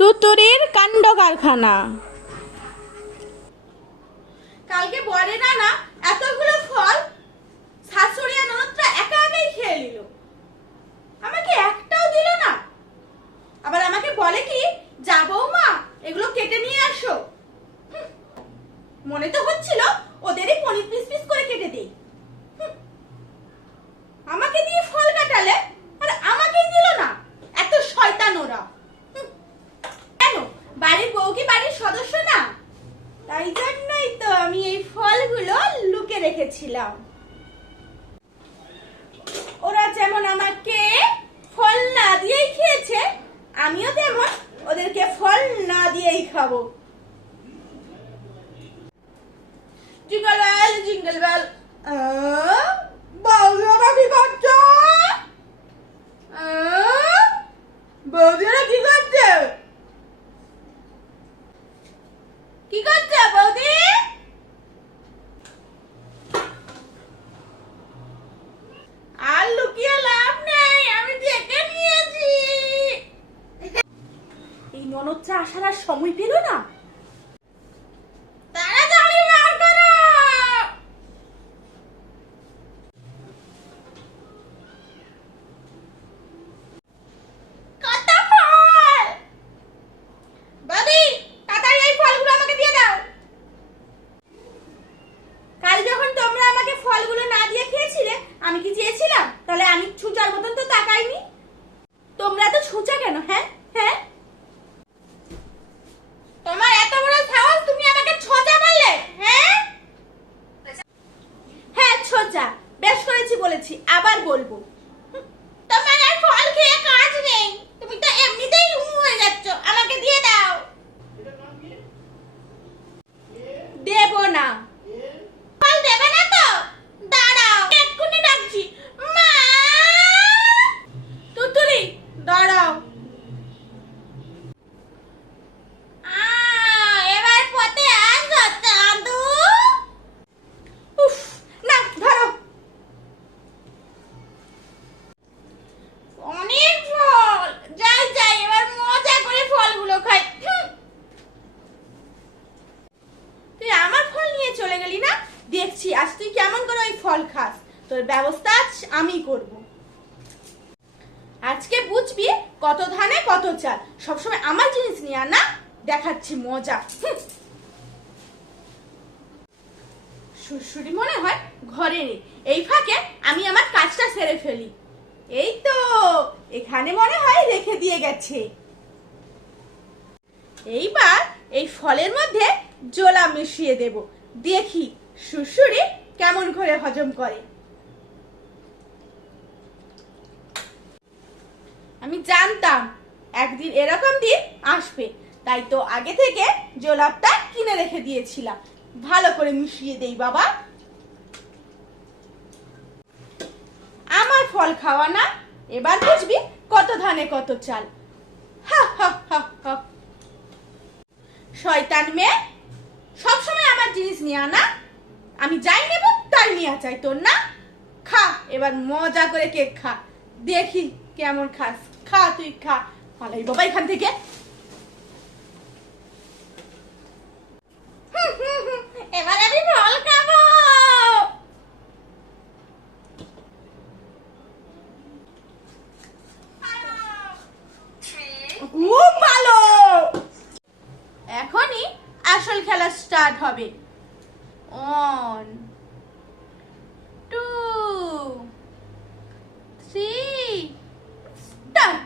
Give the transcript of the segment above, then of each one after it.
তুতুরির কাণ্ড কারখানা। কালকে বরে না এতগুলো ফল শাশুড়ি আর ননদটা একা একাই খেয়ে নিল, আমাকে একটাও দিল না। আবার আমাকে বলে কি, যা বৌমা এগুলো কেটে নিয়ে আসো। মনে তো হচ্ছিল ওদেরই পনির পিস পিস করে কেটে দেই। আমাকে দিয়ে ফল কাটালে আর আমাকেই দিল না, এত শয়তান ওরা। কেন, বাড়ির বউ কি বাড়ির সদস্য না? তাই জন্যই তো আমি এই ফলগুলো লুকে রেখেছিলাম। ওরা যেমন আমাকে ফল না দিয়েই খেয়েছে, আমিও তেমন ওদেরকে ফল না দিয়েই খাবো। জিঙ্গল বেল জিঙ্গল বেল, বৌদিরা কি করছে? বৌদিরা কি করছে? কি করছে বৌদি? আর লুকিয়ে লাভ নেই, আমি দেখে নিয়েছি। এই ননদটা আসার আর সময় পেল না। তাড়াতাড়ি বার করো। কত ফল! বৌদি, তাড়াতাড়ি এই ফলগুলো আমাকে দিয়ে দাও। কাল যখন তোমরা আমাকে ফলগুলো না দিয়ে খেয়েছিলে, আমি কি চেয়েছিলাম? তাহলে আমি ছুঁচার মতন তো তাকাইনি। তোমরা তো ছুঁচা কেন? হ্যাঁ হ্যাঁ, তোমার এত বড় সাহস, তুমি আমাকে ছোঁচা বললে? হ্যাঁ হ্যাঁ, ছোঁচা। বেশ করেছি বলেছি, আবার বলবো। তোমার আর ফল খেয়ে কাজ নেই, তুমি তো এমনিতেই হুম হয়ে যাচ্ছ। আমাকে দিয়ে দাও। দেব না। ফল দেবে না তো? দাঁড়াও, এক্ষুনি ডাকছি। মা! তুতুরি, দাঁড়াও। এবার পথে আসো চাঁদু। উফ, না ধরো। অনেক ফল, যাই যাই, এবার মজা করে ফলগুলো খাই। তুই আমার ফল নিয়ে চলে গেলি না? দেখছি আজ তুই কেমন করে ওই ফল খাস। তোর ব্যবস্থা আজ আমি করব। আজকে বুঝবি কত ধানে কত চাল। সবসময় আমার জিনিস নিয়ে না, দেখাচ্ছি মজা। শ্বশুরি মনে হয় ঘরে নেই, এই ফাঁকে আমি আমার কাজটা সেরে ফেলি। এই তো এখানে মনে হয় রেখে দিয়ে গেছে। এইবার এই ফলের মধ্যে জোলা মিশিয়ে দেব, দেখি শ্বশুরি কেমন করে হজম করে। আমি জানতাম একদিন এরকম দিন আসবে, তাই তো আগে থেকে জোলাপটা কিনে রেখে দিয়েছিলাম। ভালো করে মিশিয়ে দেই বাবা। আমার ফল খাওয়া না, এবার বুঝবি কত ধানে কত চাল। হা হা হা হা। শয়তান মেয়ে, সবসময় আমার জিনিস নিয়ে আনা। আমি যাই নেব তাই নিয়ে চাই তোর না। খা, এবার মজা করে কেক খা, দেখি কেমন খাস। খা, তুই খা। পালাই বাবা এখান থেকে। এবার আমি ফল খাবো। খুব ভালো। এখনই আসল খেলা স্টার্ট হবে। 1 2 3 স্টার্ট।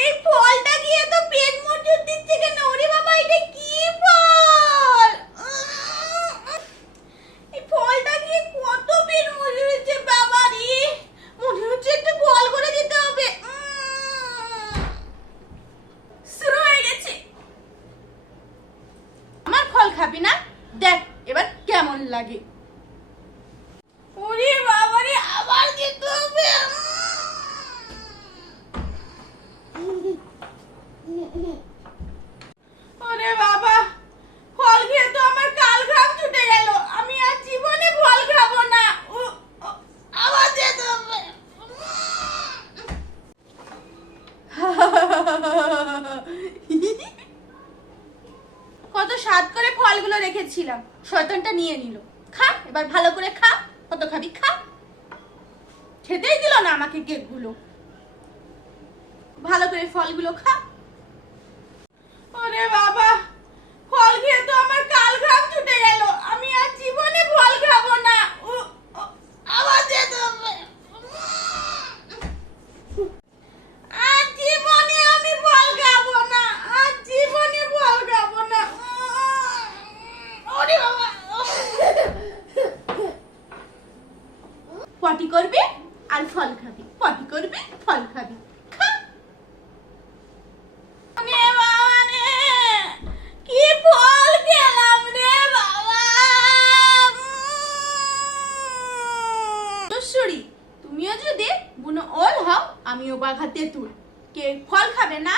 এই ফলটা দিয়ে তো পেট মজুর দিচ্ছে কেন? ওরে বাবা, এটা কি ফল? এই ফলটা দিয়ে কত পেট মজুর হচ্ছে বাবা রে। মনে হচ্ছে একটু বল করে যেতে হবে। শুরু হয়ে গেছে। আমার ফল খাবি না? দেখ এবার কেমন লাগে। ওরে বাবা রে, আবার যেতে হবে। ওরে বাবা, ফল খেয়ে তো আমার কাল ঘাম ছুটে গেল। আমি আর জীবনে ফল খাবো না। আবার যেতে হবে। সাত করে ফলগুলো রেখেছিলাম, শয়তানটা নিয়ে নিল। খা, এবার ভালো করে খা। কত খাবি, খা। খেতেই দিল না আমাকে কেকগুলো। ভালো করে ফলগুলো খা। ওরে বাবা, ফল খেয়ে তো আমার কাল ঘাম ছুটে গেল। আমি আর জীবনে ফল খাবো না। আবার যেতে হবে। আর জীবনে আমি ফল খাবো না। আর জীবনে ফল খাবো না। ওরে বাবা, পটি করবি আর ফল খাবি, পটি করবি ফল খাবি। খা। রে বাবা রে, কি ফল খেলাম রে বাবা। ঈশ্বরী, তুমিও যদি বুনো ওল হও, আমিও বাঘা তেঁতুল। কে ফল খাবে না?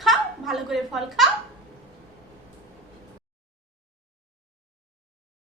খাও, ভালো করে ফল খাও।